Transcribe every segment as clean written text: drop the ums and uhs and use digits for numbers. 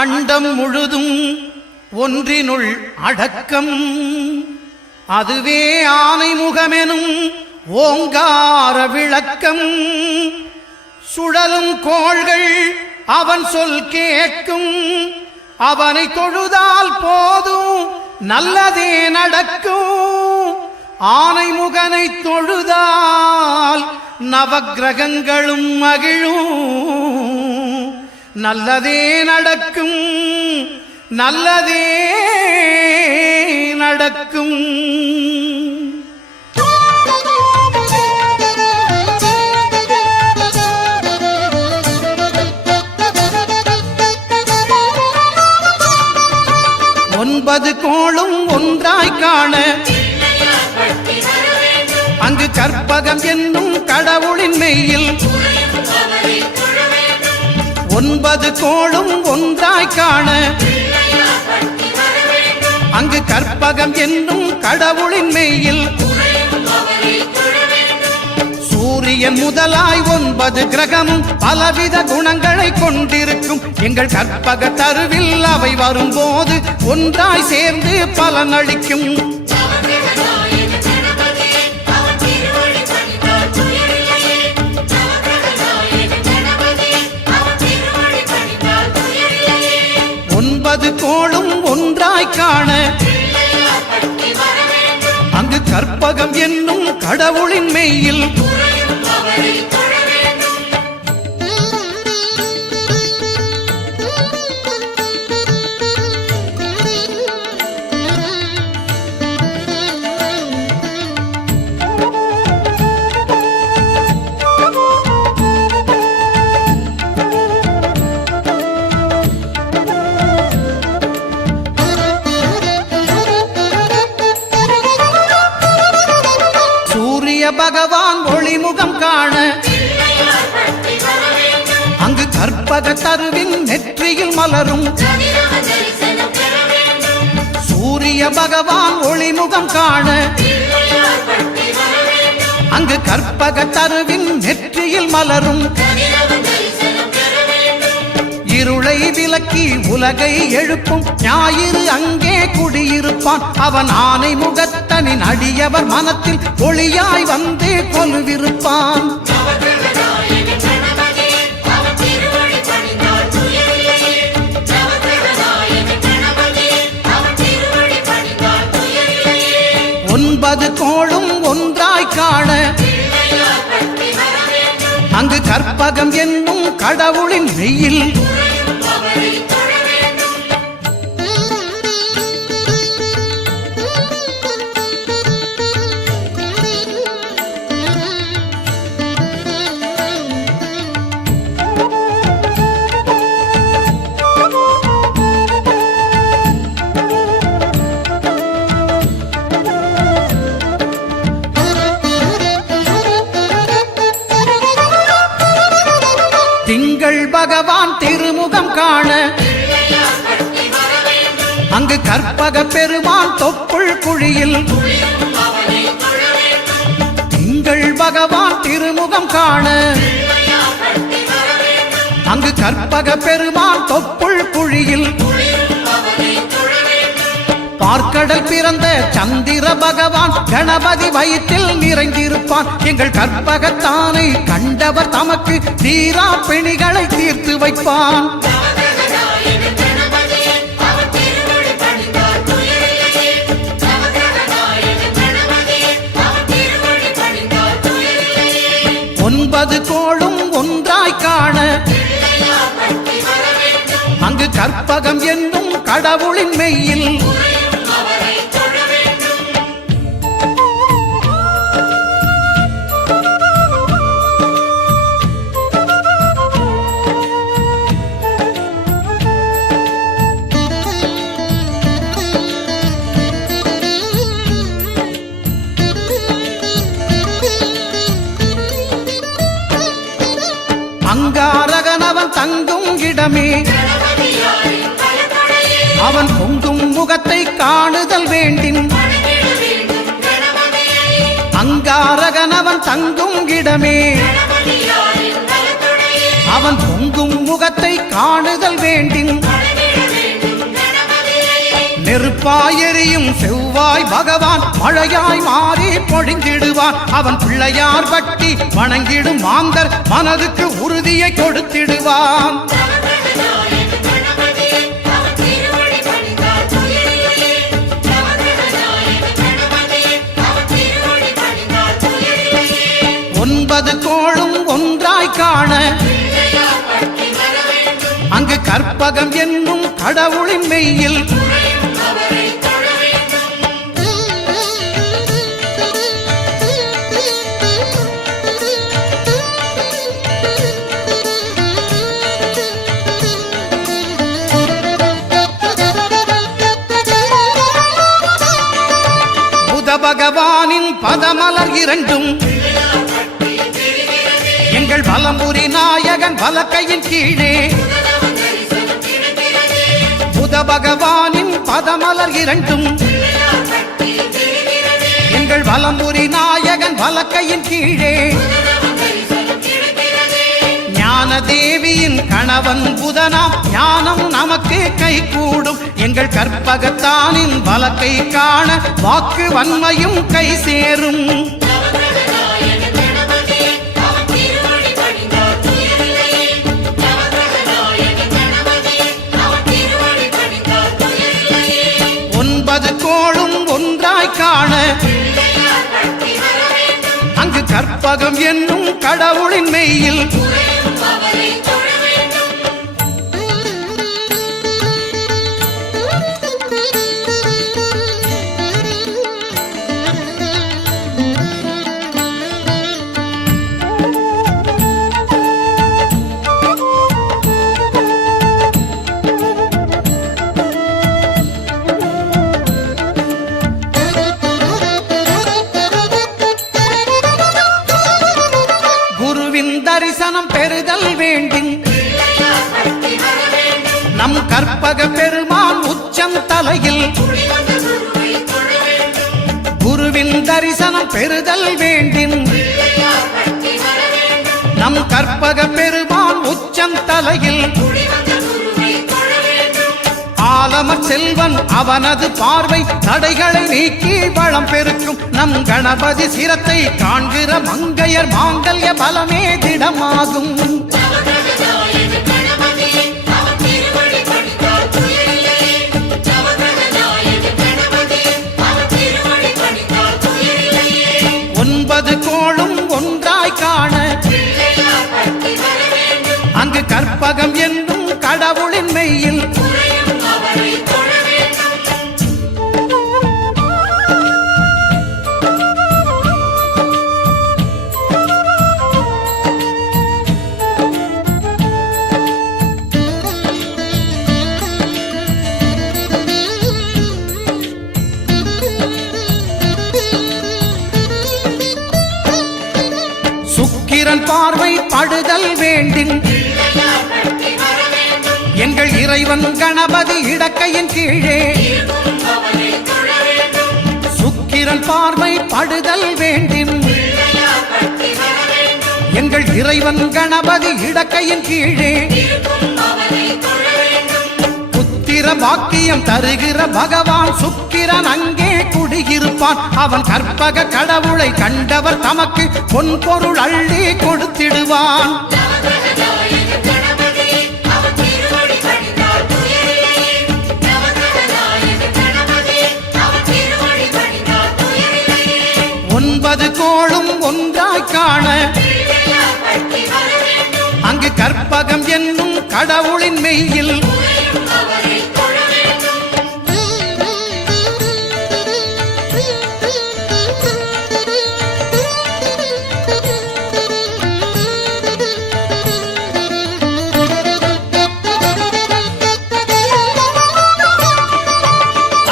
அண்டம் முழுதும் ஒன்றினுள் அடக்கம். அதுவே ஆனை முகமெனும் ஓங்கார விளக்கம். சுழலும் கோள்கள் அவன் சொல் கேட்கும். அவனை தொழுதால் போதும் நல்லதே நடக்கும். ஆனை முகனை தொழுதால் நவக்கிரகங்களும் மகிழும். நல்லதே நடக்கும், நல்லதே நடக்கும். ஒன்பது கோளும் ஒன்றாய் காண அங்கு கற்பகம் என்னும் கடவுளின் மெய்யில். ஒன்பது கோளும் ஒன்றாய் காண அங்கு கற்பகம் என்னும் கடவுளின் மெய்யில். சூரியன் முதலாய் 9 கிரகமும் பலவித குணங்களை கொண்டிருக்கும். எங்கள் கற்பக தருவில் அவை வரும்போது ஒன்றாய் சேர்ந்து பலனளிக்கும். ஒன்பது கோளும் ஒன்றாய் காண அங்கு கற்பகம் என்னும் கடவுளின் மெய்யில். பகவான் ஒளிமுகம் காண அங்கு கற்பக தருவின் நெற்றியில் மலரும். சூரிய பகவான் ஒளிமுகம் காண அங்கு கற்பக தருவின் நெற்றியில் மலரும். இருளை விலக்கி உலகை எழுப்பும் ஞாயிறு அங்கே குடியிருப்பான். அவன் ஆனை முகத்தனின் அடியவர் மனத்தில் ஒளியாய் வந்து கொலுவிருப்பான். ஒன்பது கோளும் ஒன்றாய் காண அங்கு கற்பகம் என்னும் கடவுளின் மெய்யில். திங்கள் பகவான் திருமுகம் காண அங்கு கற்பக பெருமான் தொப்புள் குழியில். திங்கள் பகவான் திருமுகம் காண அங்கு கற்பக பெருமான் தொப்புள் குழியில். பார்க்கடல் பிறந்த சந்திர பகவான் கணபதி வயிற்றில் நிறைந்திருப்பான். எங்கள் கற்பகத்தானை கண்டவர் தமக்கு தீரா பிணிகளை தீர்த்து வைப்பான். ஒன்பது கோளும் ஒன்றாய் காண அங்கு கற்பகம் என்னும் கடவுளின் மெய்யில். அங்காரகனவன் தங்கும் இடமே அவன் பொங்கும் முகத்தை காணுதல் வேண்டின். அங்காரகனவன் தங்கும் இடமே அவன் பொங்கும் முகத்தை காணுதல் வேண்டின். நெருப்பாயெறியும் செவ்வாய் பகவான் மழையாய் மாறி பொழிந்திடுவான். அவன் பிள்ளையார் பட்டி வணங்கிடும் மாந்தர் மனதுக்கு உறுதியை கொடுத்திடுவான். ஒன்பது கோளும் ஒன்றாய் காண அங்கு கற்பகம் என்னும் கடவுளின் மெய்யில் புத பகவானின் பதமலர் இரண்டும் எங்கள் வலம்புரி நாயகன் வலக்கையின் கீழே. புத பகவானின் பதமலர் இரண்டும் எங்கள் வலம்புரி நாயகன் வலக்கையின் கீழே. ஞான தேவியின் கணவன் புதனாம் ஞானம் நமக்கு கை கூடும். எங்கள் கற்பகத்தானின் வலக்கை காண வாக்கு வன்மையும் கை சேரும். ஒன்பது கோளும் ஒன்றாய் காண அங்கு கற்பகம் என்னும் கடவுளின் மெய்யில் தரிசனம் பெறுதல் வேண்டும். நம் கற்பக பெருமான் உச்சம் தலையில் குருவின் தரிசனம் பெறுதல் வேண்டும். நம் கற்பக பெருமான் உச்சம் தலையில் ஆலமர் செல்வன் அவனது பார்வை தடைகளை நீக்கி வளம் பெருக்கும். நம் கணபதி சிரத்தை காண்கிற மங்கையர் மாங்கல்ய பலமே திடமாகும். ஒன்பது கோளும் ஒன்றாய் காண அங்கு கற்பகம் என்னும் கடவுளின் மெய்யில் சுக்கிரன் பார்வை படுதல் வேண்டும். எங்கள் இறைவன் கணபதி இடக்கையின் கீழே சுக்கிரன் பார்வை படுதல் வேண்டும். எங்கள் இறைவன் கணபதி இடக்கையின் கீழே புத்திர பாக்கியம் தருகிற பகவான் சுக்கிரன் அங்கே குடியிருப்பான். அவன் கற்பக கடவுளை கண்டவர் தமக்கு பொன் பொருள் அள்ளி கொடுத்திடுவான். ஒன்பது கோளும் ஒன்றாய் காண அங்கு கற்பகம் என்னும் கடவுளின் மெய்யில்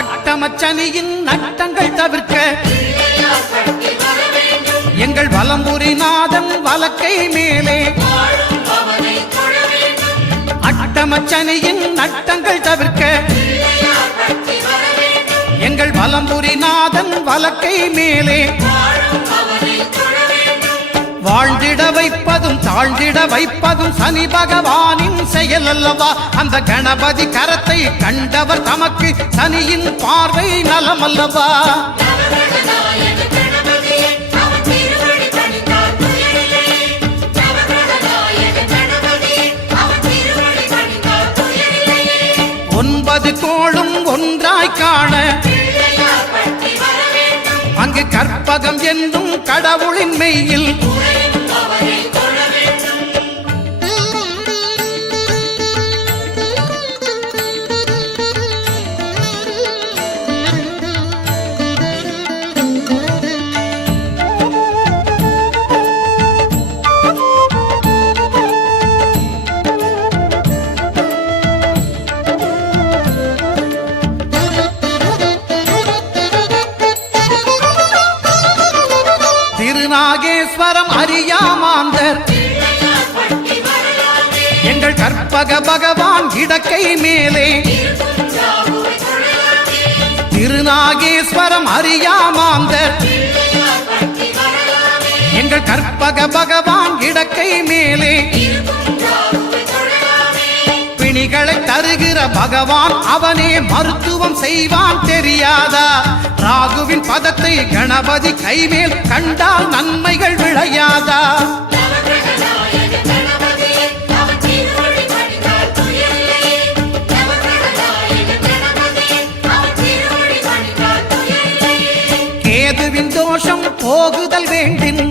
அட்டமச்சனியின் நட்டங்கள் தவிர்க்க எங்கள் வலம்புரி நாதன் வலக்கை மேலே அட்டமச்சனியின் நட்டங்கள் தவிர்க்க எங்கள் வலம்புரி நாதன் வலக்கை மேலே வாழ்ந்திட வைப்பதும் தாழ்ந்திட வைப்பதும் சனி பகவானின் செயல் அல்லவா? அந்த கணபதி கரத்தை கண்டவர் தமக்கு சனியின் பார்வை நலம் அல்லவா? ஒன்பது கோளும் ஒன்றாய் காண அங்கு கற்பகம் என்னும் கடவுளின் மெய்யில் திருநாகேஸ்வரம் அறியாமாந்தர் எங்கள் கற்பக பகவான் இடக்கை மேலே திருநாகேஸ்வரம் அறியாமாந்தர் எங்கள் கற்பக பகவான் இடக்கை மேலே பிணிகளை தருகிற பகவான் அவனே மருத்துவம் செய்வான் தெரியாதா? ராகுவின் பதத்தை கணபதி கைமேல் கண்டால் நன்மைகள் விளையாதா? கேதுவின் தோஷம் போகுதல் வேண்டின்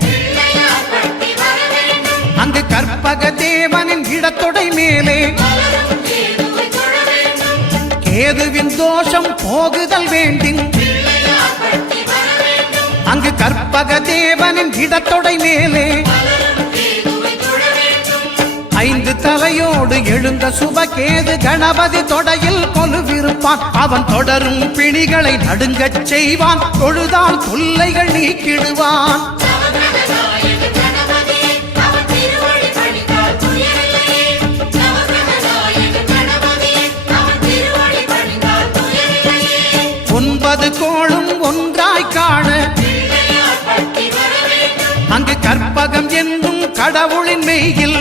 அங்கு கற்பக தேவனின் இடத்தொடை மேலே கேதுவின் தோஷம் போகுதல் வேண்டின் அங்கு கற்பக தேவனின் இடத்தொடை மேலே ஐந்து தலையோடு எழுந்த சுபகேது கணபதி தொடையில் கொலுவிருப்பான். அவன் தொடரும் பிணிகளை நடுங்கச் செய்வான். தொழுதால் தொல்லைகள் நீக்கிடுவான். ஒன்பது கோளும் ஒன்றாய் காண அங்கு கற்பகம் என்னும் கடவுளின் மெய்யில்